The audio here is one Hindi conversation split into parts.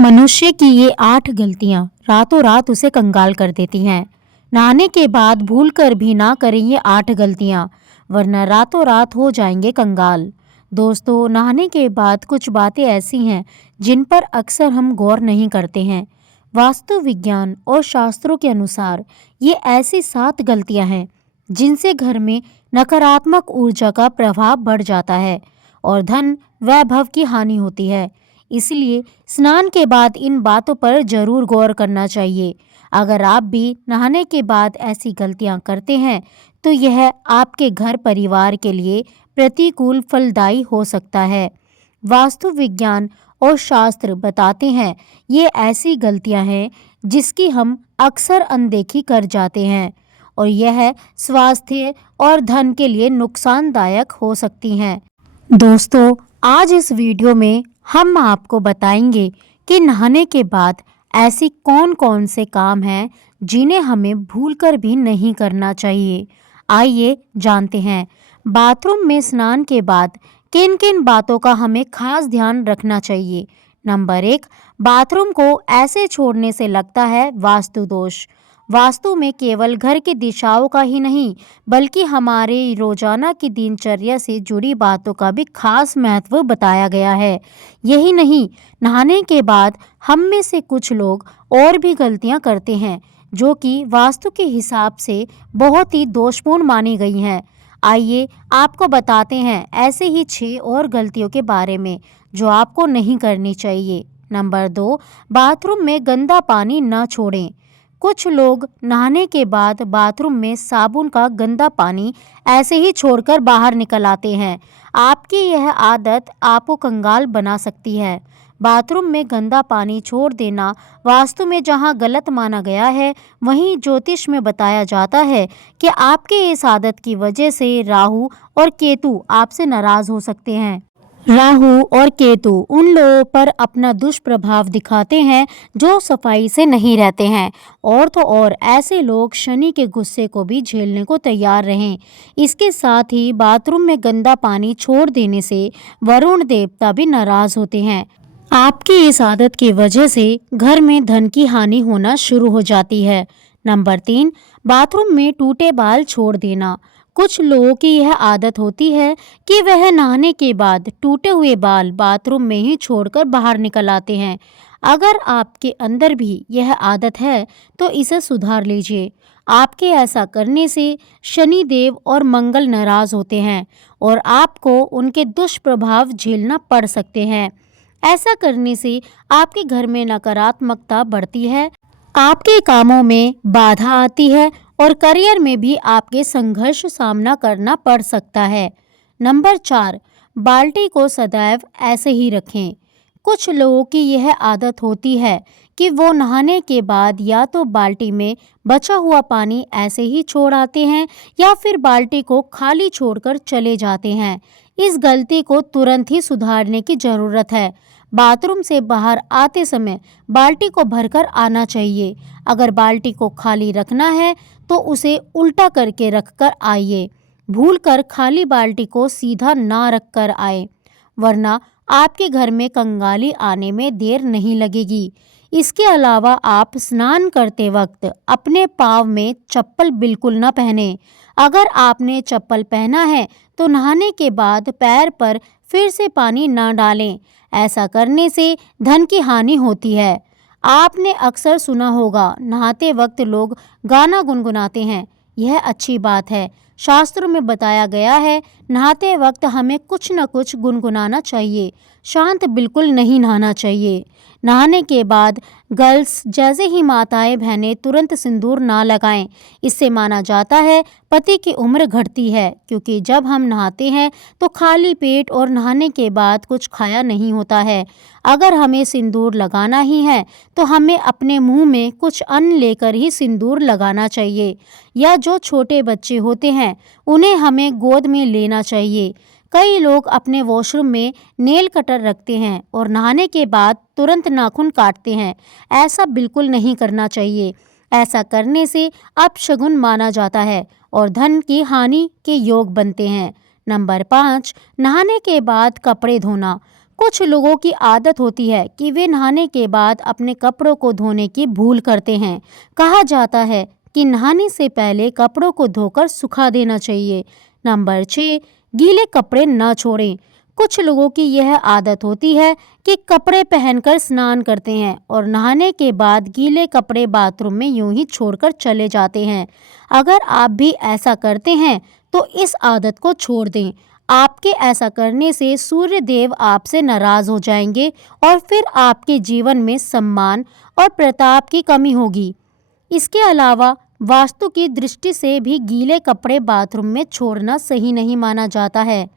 मनुष्य की ये 8 गलतियां रातों रात उसे कंगाल कर देती हैं। नहाने के बाद भूल कर भी ना करें ये 8 गलतियां, वरना रातों रात हो जाएंगे कंगाल। दोस्तों, नहाने के बाद कुछ बातें ऐसी हैं जिन पर अक्सर हम गौर नहीं करते हैं। वास्तु विज्ञान और शास्त्रों के अनुसार ये ऐसी 7 गलतियां हैं जिनसे घर में नकारात्मक ऊर्जा का प्रभाव बढ़ जाता है और धन वैभव की हानि होती है। इसलिए स्नान के बाद इन बातों पर जरूर गौर करना चाहिए। अगर आप भी नहाने के बाद ऐसी गलतियां करते हैं तो यह आपके घर परिवार के लिए प्रतिकूल फलदायी हो सकता है। वास्तु विज्ञान और शास्त्र बताते हैं ये ऐसी गलतियां हैं जिसकी हम अक्सर अनदेखी कर जाते हैं और यह स्वास्थ्य और धन के लिए नुकसानदायक हो सकती हैं। दोस्तों, आज इस वीडियो में हम आपको बताएंगे कि नहाने के बाद ऐसी कौन-कौन से काम हैं जिन्हें हमें भूलकर भी नहीं करना चाहिए। आइए जानते हैं। बाथरूम में स्नान के बाद किन-किन बातों का हमें खास ध्यान रखना चाहिए। नंबर 1, बाथरूम को ऐसे छोड़ने से लगता है वास्तु दोष। वास्तु में केवल घर की दिशाओं का ही नहीं, बल्कि हमारे रोजाना की दिनचर्या से जुड़ी बातों का भी खास महत्व बताया गया है। यही नहीं, नहाने के बाद हम में से कुछ लोग और भी गलतियां करते हैं जो कि वास्तु के हिसाब से बहुत ही दोषपूर्ण मानी गई हैं। आइए आपको बताते हैं ऐसे ही 6 और गलतियों के बारे में जो आपको नहीं करनी चाहिए। नंबर 2, बाथरूम में गंदा पानी न छोड़ें। कुछ लोग नहाने के बाद बाथरूम में साबुन का गंदा पानी ऐसे ही छोड़कर बाहर निकल आते हैं। आपकी यह आदत आपको कंगाल बना सकती है। बाथरूम में गंदा पानी छोड़ देना वास्तु में जहां गलत माना गया है, वहीं ज्योतिष में बताया जाता है कि आपके इस आदत की वजह से राहु और केतु आपसे नाराज हो सकते हैं। राहु और केतु उन लोगों पर अपना दुष्प्रभाव दिखाते हैं जो सफाई से नहीं रहते हैं, और तो और ऐसे लोग शनि के गुस्से को भी झेलने को तैयार रहें। इसके साथ ही बाथरूम में गंदा पानी छोड़ देने से वरुण देवता भी नाराज होते हैं। आपकी इस आदत की वजह से घर में धन की हानि होना शुरू हो जाती है। नंबर 3, बाथरूम में टूटे बाल छोड़ देना। कुछ लोगों की यह आदत होती है कि वह नहाने के बाद टूटे हुए बाल बाथरूम में ही छोड़कर बाहर निकल आते हैं। अगर आपके अंदर भी यह आदत है तो इसे सुधार लीजिए। आपके ऐसा करने से शनि देव और मंगल नाराज होते हैं और आपको उनके दुष्प्रभाव झेलना पड़ सकते हैं। ऐसा करने से आपके घर में नकारात्मकता बढ़ती है, आपके कामों में बाधा आती है और करियर में भी आपके संघर्ष सामना करना पड़ सकता है। नंबर 4, बाल्टी को सदैव ऐसे ही रखें। कुछ लोगों की यह आदत होती है कि वो नहाने के बाद या तो बाल्टी में बचा हुआ पानी ऐसे ही छोड़ आते हैं या फिर बाल्टी को खाली छोड़कर चले जाते हैं। इस गलती को तुरंत ही सुधारने की जरूरत है। बाथरूम से बाहर आते समय बाल्टी को भरकर आना चाहिए। अगर बाल्टी को खाली रखना है तो उसे उल्टा करके रखकर आइए। भूलकर खाली बाल्टी को सीधा ना रखकर आए, वरना आपके घर में कंगाली आने में देर नहीं लगेगी। इसके अलावा आप स्नान करते वक्त अपने पाँव में चप्पल बिल्कुल न पहने। अगर आपने चप्पल पहना है तो नहाने के बाद पैर पर फिर से पानी न डालें। ऐसा करने से धन की हानि होती है। आपने अक्सर सुना होगा नहाते वक्त लोग गाना गुनगुनाते हैं। यह अच्छी बात है। शास्त्रों में बताया गया है नहाते वक्त हमें कुछ न कुछ गुनगुनाना चाहिए। शांत बिल्कुल नहीं नहाना चाहिए। नहाने के बाद गर्ल्स जैसे ही माताएं बहनें तुरंत सिंदूर ना लगाएं। इससे माना जाता है पति की उम्र घटती है, क्योंकि जब हम नहाते हैं तो खाली पेट और नहाने के बाद कुछ खाया नहीं होता है। अगर हमें सिंदूर लगाना ही है तो हमें अपने मुंह में कुछ अन्न लेकर ही सिंदूर लगाना चाहिए, या जो छोटे बच्चे होते हैं उन्हें हमें गोद में लेना चाहिए। कई लोग अपने वॉशरूम में नेल कटर रखते हैं और नहाने के बाद तुरंत नाखून काटते हैं। ऐसा बिल्कुल नहीं करना चाहिए। ऐसा करने से अपशगुन माना जाता है और धन की हानि के योग बनते हैं। नंबर 5, नहाने के बाद कपड़े धोना। कुछ लोगों की आदत होती है कि वे नहाने के बाद अपने कपड़ों को धोने की भूल करते हैं। कहा जाता है कि नहाने से पहले कपड़ों को धोकर सुखा देना चाहिए। नंबर 6, गीले कपड़े न छोड़ें। कुछ लोगों की यह आदत होती है कि कपड़े पहनकर स्नान करते हैं और नहाने के बाद गीले कपड़े बाथरूम में यूं ही छोड़कर चले जाते हैं। अगर आप भी ऐसा करते हैं तो इस आदत को छोड़ दें। आपके ऐसा करने से सूर्य देव आपसे नाराज हो जाएंगे और फिर आपके जीवन में सम्मान और प्रताप की कमी होगी। इसके अलावा वास्तु की दृष्टि से भी गीले कपड़े बाथरूम में छोड़ना सही नहीं माना जाता है।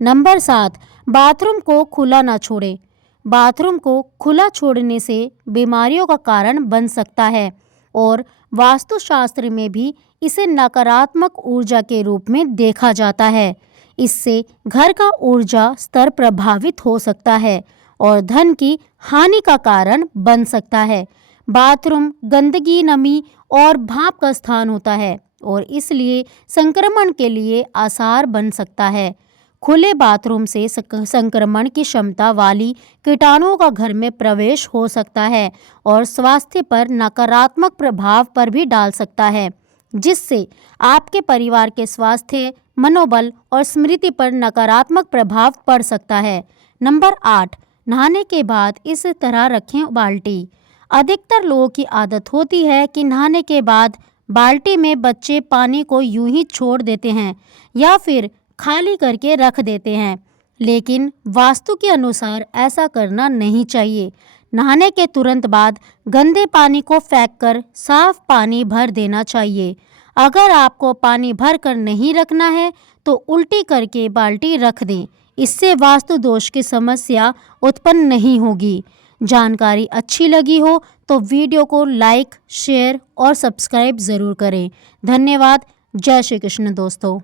नंबर 7, बाथरूम को खुला ना छोड़ें। बाथरूम को खुला छोड़ने से बीमारियों का कारण बन सकता है और वास्तुशास्त्र में भी इसे नकारात्मक ऊर्जा के रूप में देखा जाता है। इससे घर का ऊर्जा स्तर प्रभावित हो सकता है और धन की हानि का कारण बन सकता है। बाथरूम गंदगी, नमी और भाप का स्थान होता है और इसलिए संक्रमण के लिए आसार बन सकता है। खुले बाथरूम से संक्रमण की क्षमता वाली कीटाणुओं का घर में प्रवेश हो सकता है और स्वास्थ्य पर नकारात्मक प्रभाव पर भी डाल सकता है, जिससे आपके परिवार के स्वास्थ्य, मनोबल और स्मृति पर नकारात्मक प्रभाव पड़ सकता है। नंबर 8, नहाने के बाद इस तरह रखें बाल्टी। अधिकतर लोगों की आदत होती है कि नहाने के बाद बाल्टी में बच्चे पानी को यूं ही छोड़ देते हैं या फिर खाली करके रख देते हैं, लेकिन वास्तु के अनुसार ऐसा करना नहीं चाहिए। नहाने के तुरंत बाद गंदे पानी को फेंककर साफ पानी भर देना चाहिए। अगर आपको पानी भर कर नहीं रखना है तो उल्टी करके बाल्टी रख दें। इससे वास्तु दोष की समस्या उत्पन्न नहीं होगी। जानकारी अच्छी लगी हो तो वीडियो को लाइक, शेयर और सब्सक्राइब ज़रूर करें। धन्यवाद। जय श्री कृष्ण दोस्तों।